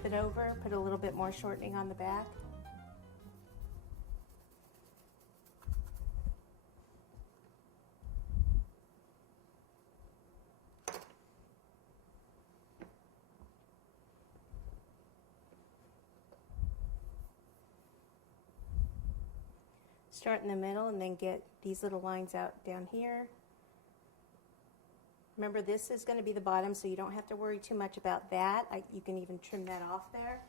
flip it over, put a little bit more shortening on the back. Start in the middle and then get these little lines out down here. Remember, this is going to be the bottom, so you don't have to worry too much about that. You can even trim that off there.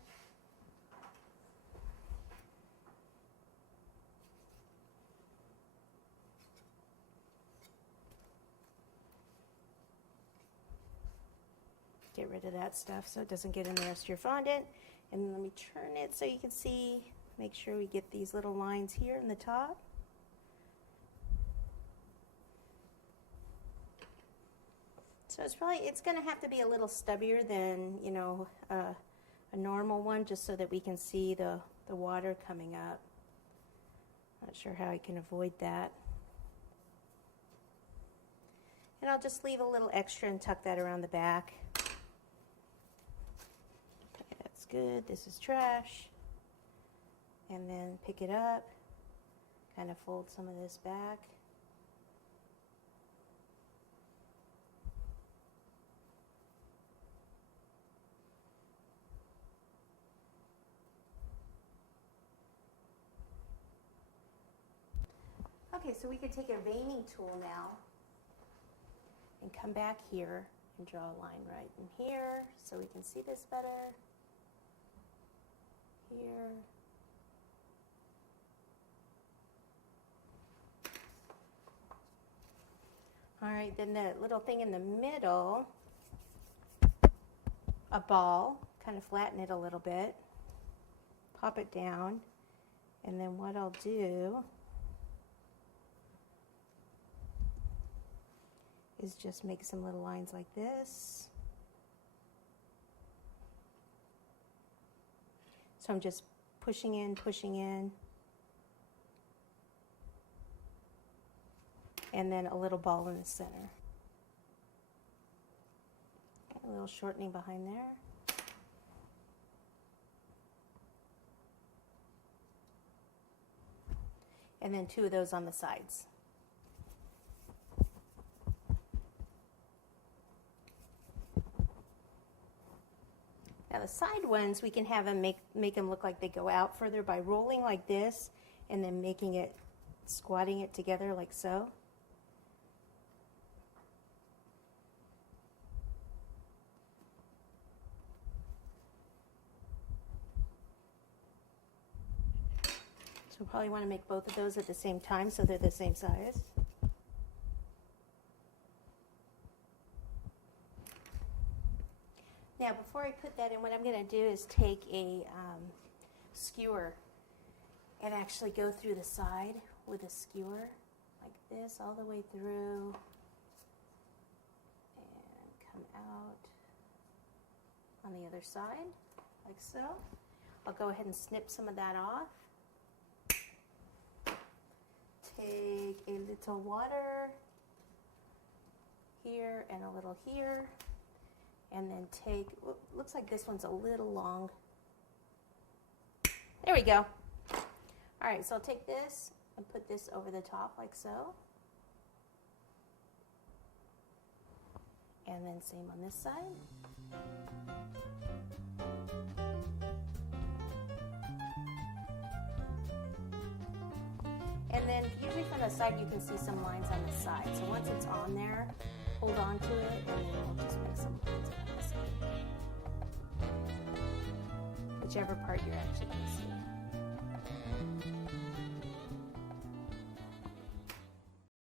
Get rid of that stuff so it doesn't get in the rest of your fondant. And then let me turn it so you can see. Make sure we get these little lines here in the top. So it's going to have to be a little stubbier than, you know, a normal one, just so that we can see the water coming up. Not sure how I can avoid that. And I'll just leave a little extra and tuck that around the back. Okay, that's good. This is trash. And then pick it up, kind of fold some of this back. Okay, so we could take a veining tool now and come back here and draw a line right in here so we can see this better. Here. All right, then the little thing in the middle, a ball, kind of flatten it a little bit, pop it down, and then what I'll do is just make some little lines like this. So I'm just pushing in, and then a little ball in the center. A little shortening behind there. And then 2 of those on the sides. Now the side ones, we can have them make them look like they go out further by rolling like this and then squatting it together like so. So we'll probably want to make both of those at the same time so they're the same size. Now before I put that in, what I'm going to do is take a skewer and actually go through the side with a skewer like this all the way through and come out on the other side like so. I'll go ahead and snip some of that off. Take a little water here and a little here. And then take, looks like this one's a little long. There we go. All right, so I'll take this and put this over the top like so. And then same on this side. And then usually from the side you can see some lines on the side. So once it's on there, hold on to it and then we'll just make some lines on the side. Whichever part you're actually going to see.